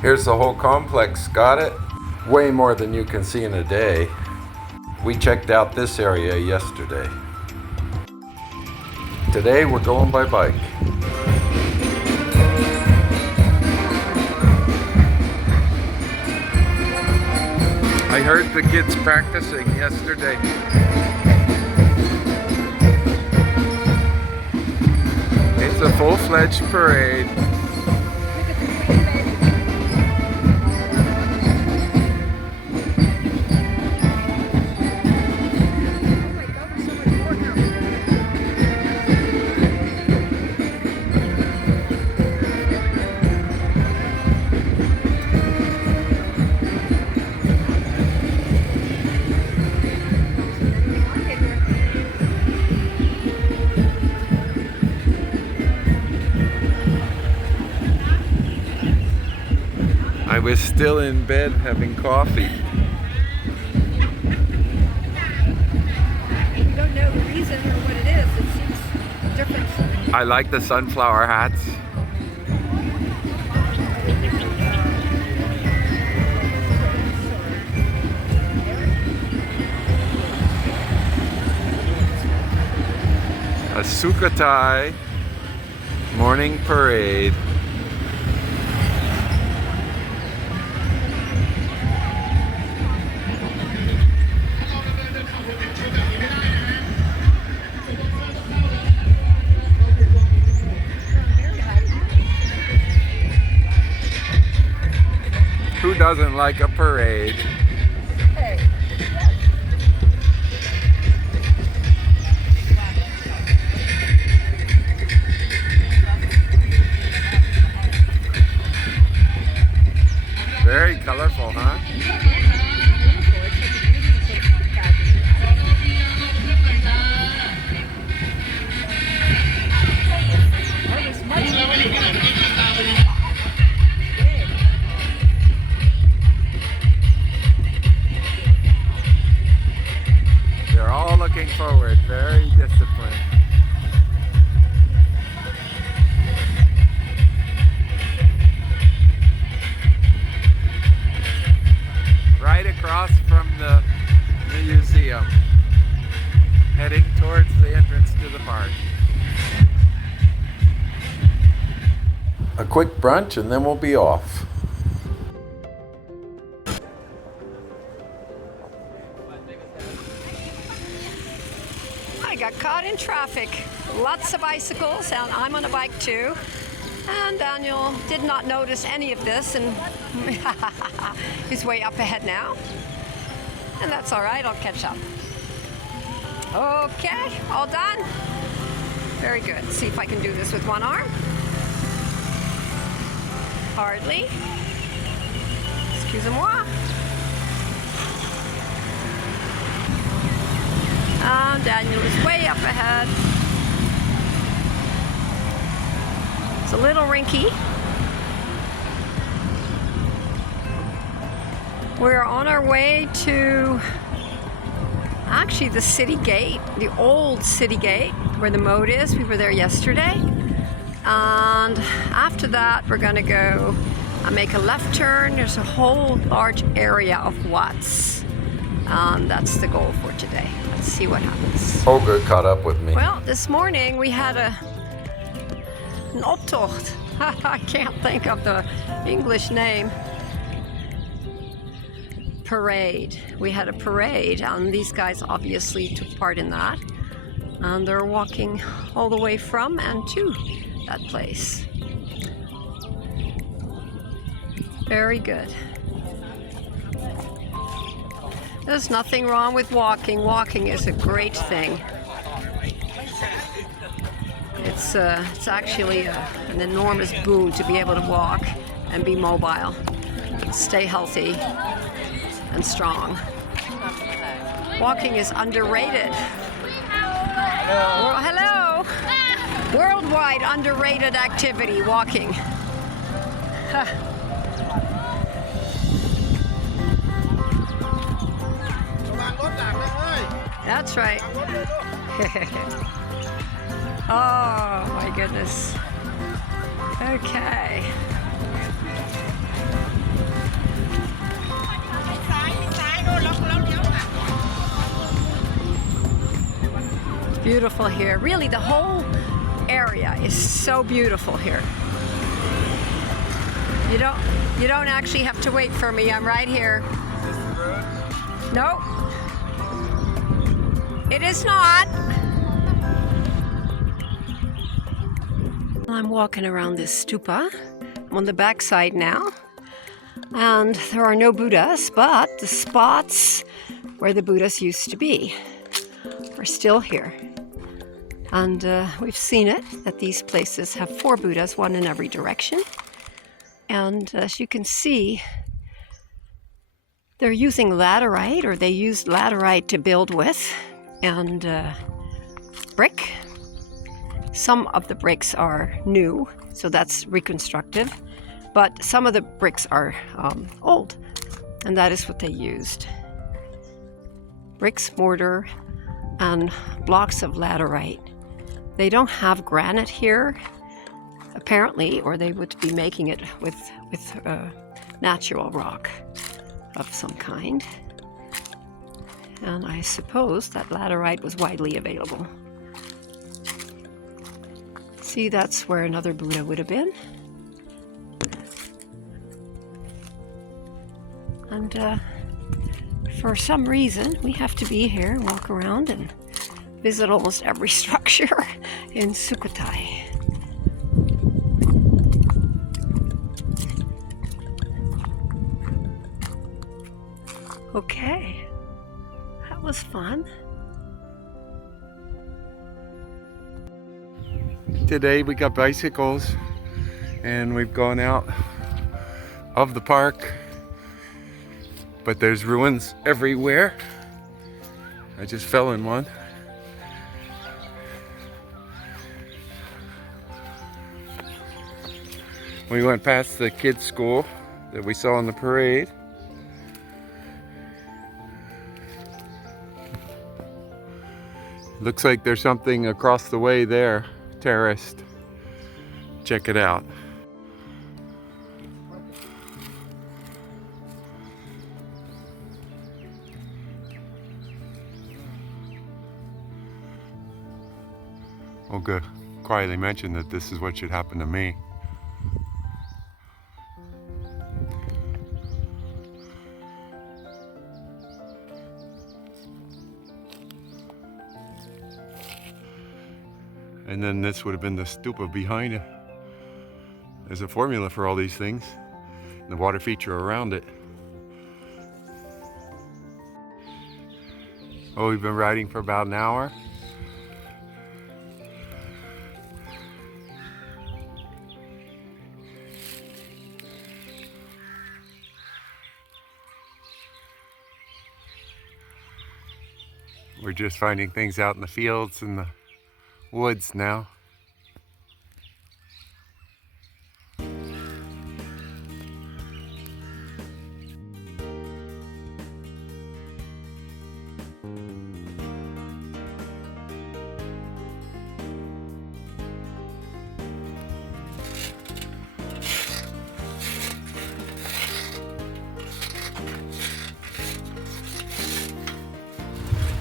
Here's the whole complex, got it? Way more than you can see in a day. We checked out this area yesterday. Today we're going by bike. I heard the kids practicing yesterday. It's a full-fledged parade. I was still in bed having coffee. We don't know the reason or what it is. It seems different. I like the sunflower hats. A Sukhothai morning parade. Who doesn't like a parade? Hey. Very colorful, huh? They're all looking forward, very disciplined. Right across from the museum, heading towards the entrance to the park. A quick brunch and then we'll be off. I got caught in traffic. Lots of bicycles, and I'm on a bike too. And Daniel did not notice any of this, and he's way up ahead now. And that's all right, I'll catch up. Okay, all done? Very good. See if I can do this with one arm. Hardly. Excusez-moi. Daniel is way up ahead. It's a little rinky. We're on our way to actually the city gate, the old city gate where the moat is. We were there yesterday. And after that, we're gonna go and make a left turn. There's a whole large area of watts. That's the goal for today. Let's see what happens. Olga caught up with me. Well, this morning we had an optocht. I can't think of the English name. Parade. We had a parade, and these guys obviously took part in that. And they're walking all the way from and to that place. Very good. There's nothing wrong with walking. Walking is a great thing. It's actually an enormous boon to be able to walk and be mobile, stay healthy and strong. Walking is underrated. Well, hello. Worldwide underrated activity, walking. That's right. Oh my goodness. Okay. Beautiful here. Really, the whole area is so beautiful here. You don't actually have to wait for me. I'm right here. Is this the road? Nope. It is not. I'm walking around this stupa. I'm on the back side now. And there are no Buddhas, but the spots where the Buddhas used to be are still here. And we've seen it, that these places have 4 Buddhas, one in every direction. And as you can see, they're using laterite, or they used laterite to build with, and brick. Some of the bricks are new, so that's reconstructive, but some of the bricks are old, and that is what they used. Bricks, mortar, and blocks of laterite. They don't have granite here, apparently, or they would be making it with natural rock of some kind. And I suppose that laterite was widely available. See, that's where another Buddha would have been. And for some reason, we have to be here and walk around and visit almost every structure in Sukhothai. Okay, that was fun. Today we got bicycles and we've gone out of the park, but there's ruins everywhere. I just fell in one. We went past the kids' school that we saw in the parade. Looks like there's something across the way there, terraced. Check it out. Olga quietly mentioned that this is what should happen to me. And then this would have been the stupa behind it. There's a formula for all these things. And the water feature around it. Oh, we've been riding for about an hour. We're just finding things out in the fields and the woods now.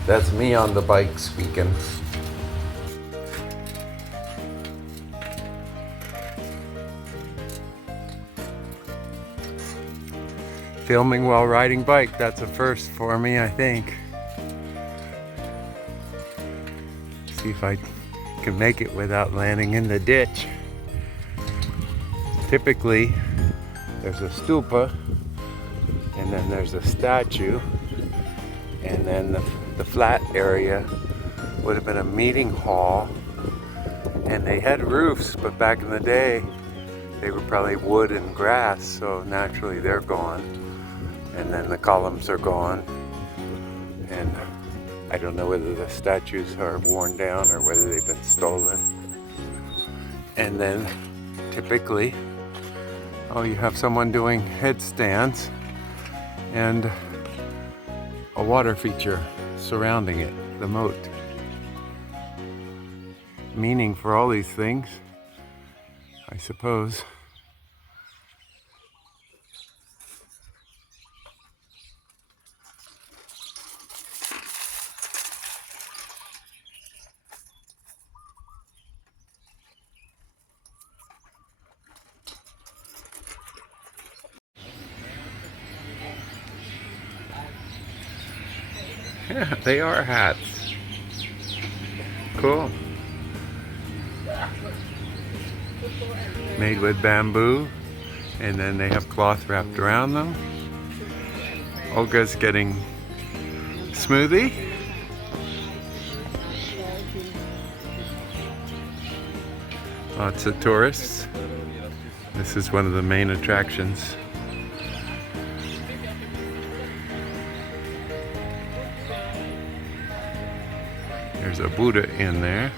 That's me on the bike speaking. Filming while riding bike, that's a first for me, I think. See if I can make it without landing in the ditch. Typically, there's a stupa, and then there's a statue, and then the flat area would have been a meeting hall, and they had roofs, but back in the day they were probably wood and grass, so naturally they're gone. And then the columns are gone, and I don't know whether the statues are worn down or whether they've been stolen. And then typically, you have someone doing headstands and a water feature surrounding it, the moat. Meaning for all these things, I suppose. Yeah, they are hats. Cool. Made with bamboo, and then they have cloth wrapped around them. Olga's getting smoothie. Lots of tourists. This is one of the main attractions. There's a Buddha in there.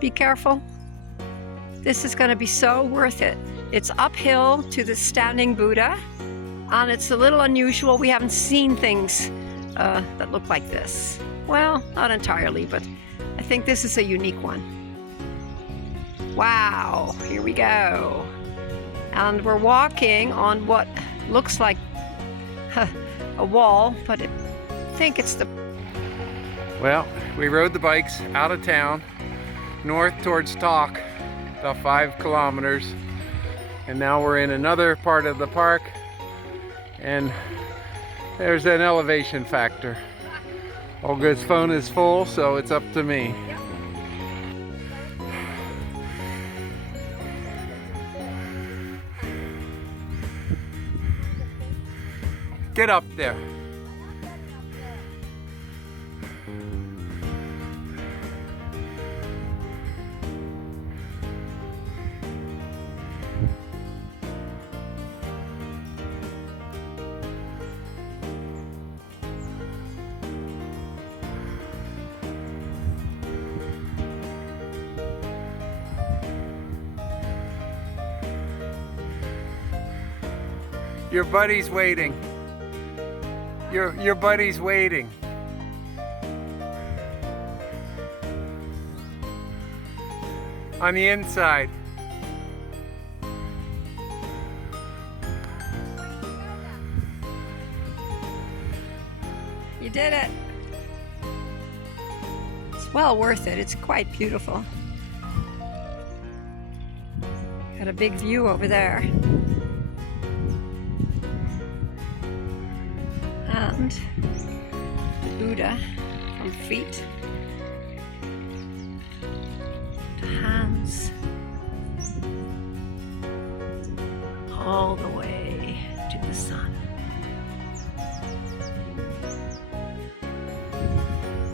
Be careful. This is going to be so worth it. It's uphill to the standing Buddha, and it's a little unusual. We haven't seen things that look like this. Well, not entirely, but I think this is a unique one. Wow, here we go. And we're walking on what looks like a wall, but I think it's the... Well, we rode the bikes out of town, north towards Talk, about 5 kilometers, and now we're in another part of the park, and there's an elevation factor. Olga's phone is full, so it's up to me. Get up there. Your buddy's waiting. Your buddy's waiting. On the inside. You did it. It's well worth it. It's quite beautiful. Got a big view over there. And Buddha from feet to hands all the way to the sun.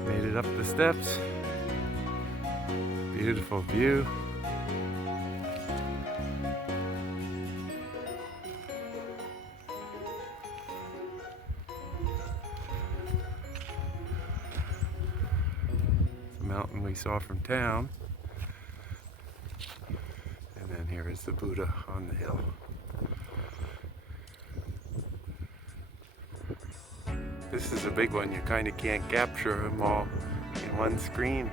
Made it up the steps. Beautiful view. Mountain we saw from town, and then here is the Buddha on the hill. This is a big one. You kind of can't capture them all in one screen.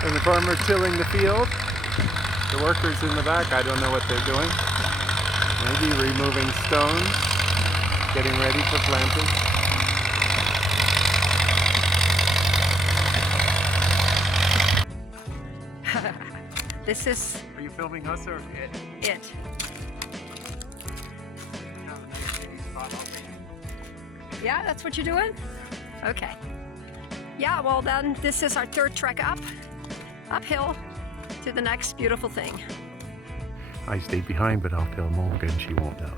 And the farmer's tilling the field. The workers in the back, I don't know what they're doing. Maybe removing stones, getting ready for planting. This is Are you filming us or it? it. Yeah, that's what you're doing? Okay. Yeah, well then this is our third trek uphill to the next beautiful thing. I stayed behind, but I'll tell Olga and she won't know.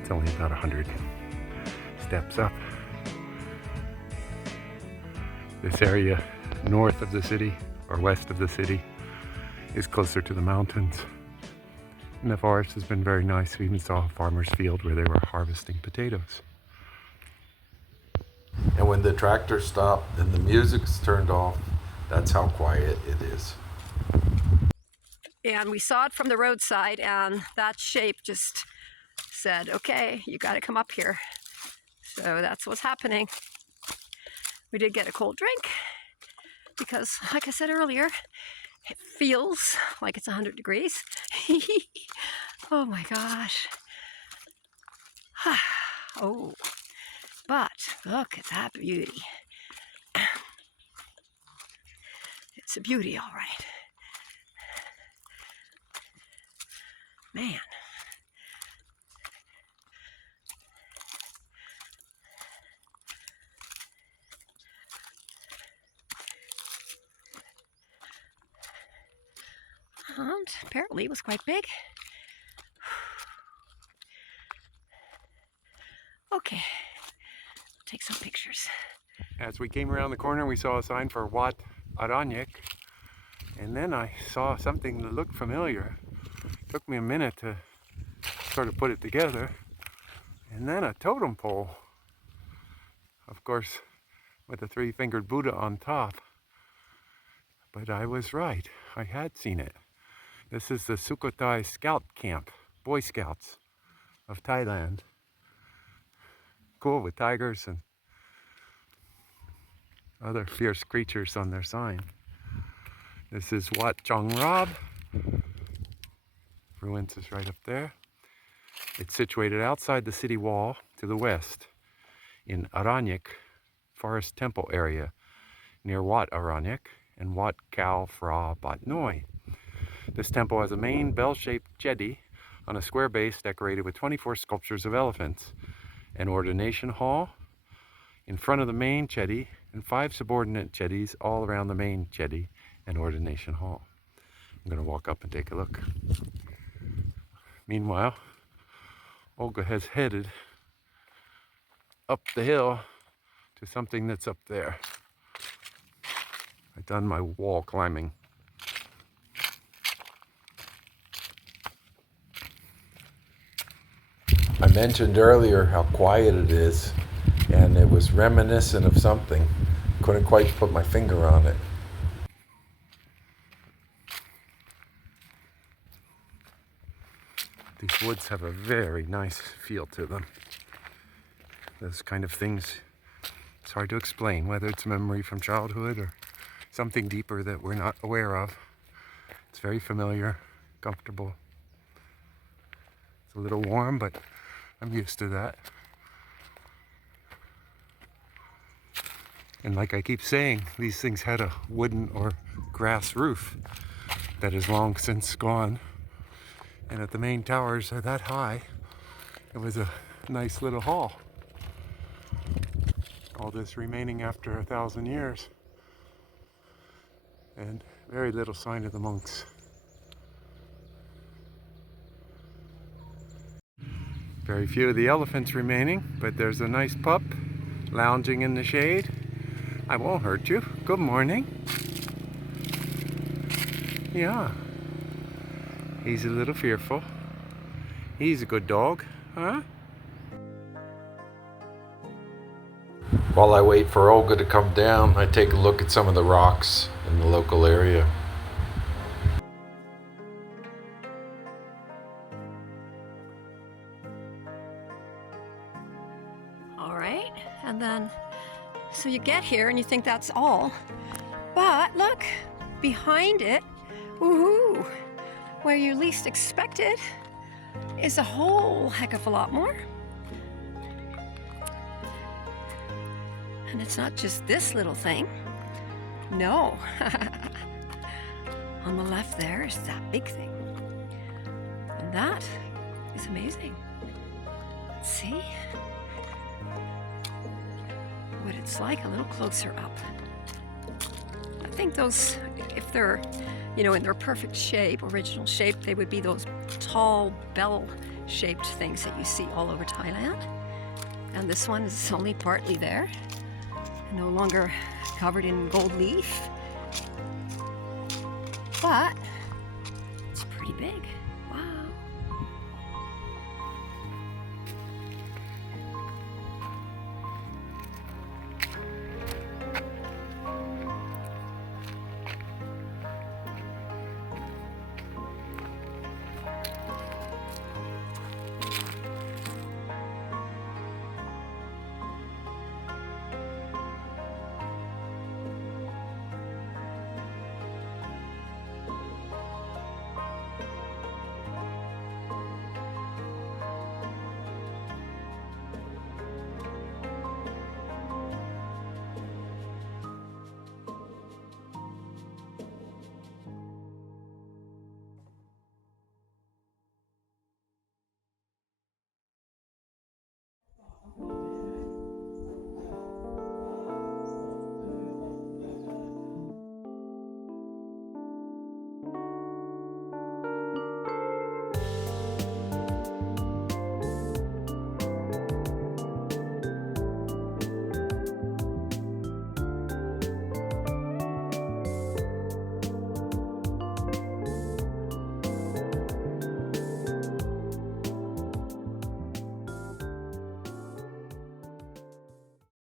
It's only about 100 steps up. This area north of the city or west of the city is closer to the mountains. And the forest has been very nice. We even saw a farmer's field where they were harvesting potatoes. And when the tractor stopped and the music's turned off, that's how quiet it is. And we saw it from the roadside, and that shape just said, okay, you got to come up here. So that's what's happening. We did get a cold drink because, like I said earlier, it feels like it's 100 degrees. Oh my gosh. Oh, but look at that beauty. It's a beauty, all right. Man. And apparently it was quite big. Okay, take some pictures. As we came around the corner, we saw a sign for Wat Aranyik, and then I saw something that looked familiar. It took me a minute to sort of put it together, and then a totem pole, of course, with a three-fingered Buddha on top. But I was right, I had seen it. This is the Sukhothai Scout Camp, Boy Scouts of Thailand. Cool, with tigers and other fierce creatures on their sign. This is Wat Chong Rab. Ruins is right up there. It's situated outside the city wall to the west in Aranyik Forest Temple area near Wat Aranyik and Wat Khao Phra Bat Noi. This temple has a main bell-shaped jetty on a square base decorated with 24 sculptures of elephants, an ordination hall in front of the main jetty, and 5 subordinate jetties all around the main jetty and ordination hall. I'm going to walk up and take a look. Meanwhile, Olga has headed up the hill to something that's up there. I've done my wall climbing. I mentioned earlier how quiet it is, and it was reminiscent of something. Couldn't quite put my finger on it. These woods have a very nice feel to them. Those kind of things, it's hard to explain, whether it's a memory from childhood or something deeper that we're not aware of. It's very familiar, comfortable. It's a little warm, but I'm used to that. And like I keep saying, these things had a wooden or grass roof that is long since gone. And if the main towers are that high, it was a nice little hall. All this remaining after 1,000 years. And very little sign of the monks. Very few of the elephants remaining, but there's a nice pup lounging in the shade. I won't hurt you. Good morning. Yeah. He's a little fearful. He's a good dog, huh? While I wait for Olga to come down, I take a look at some of the rocks in the local area. All right, and then, so you get here and you think that's all, but look, behind it, woohoo, where you least expect it, is a whole heck of a lot more. And it's not just this little thing. No. On the left there is that big thing. And that is amazing. Let's see what it's like a little closer up. I think those, if they're, you know, in their perfect shape, original shape, they would be those tall bell-shaped things that you see all over Thailand. And this one is only partly there, no longer covered in gold leaf, but it's pretty big.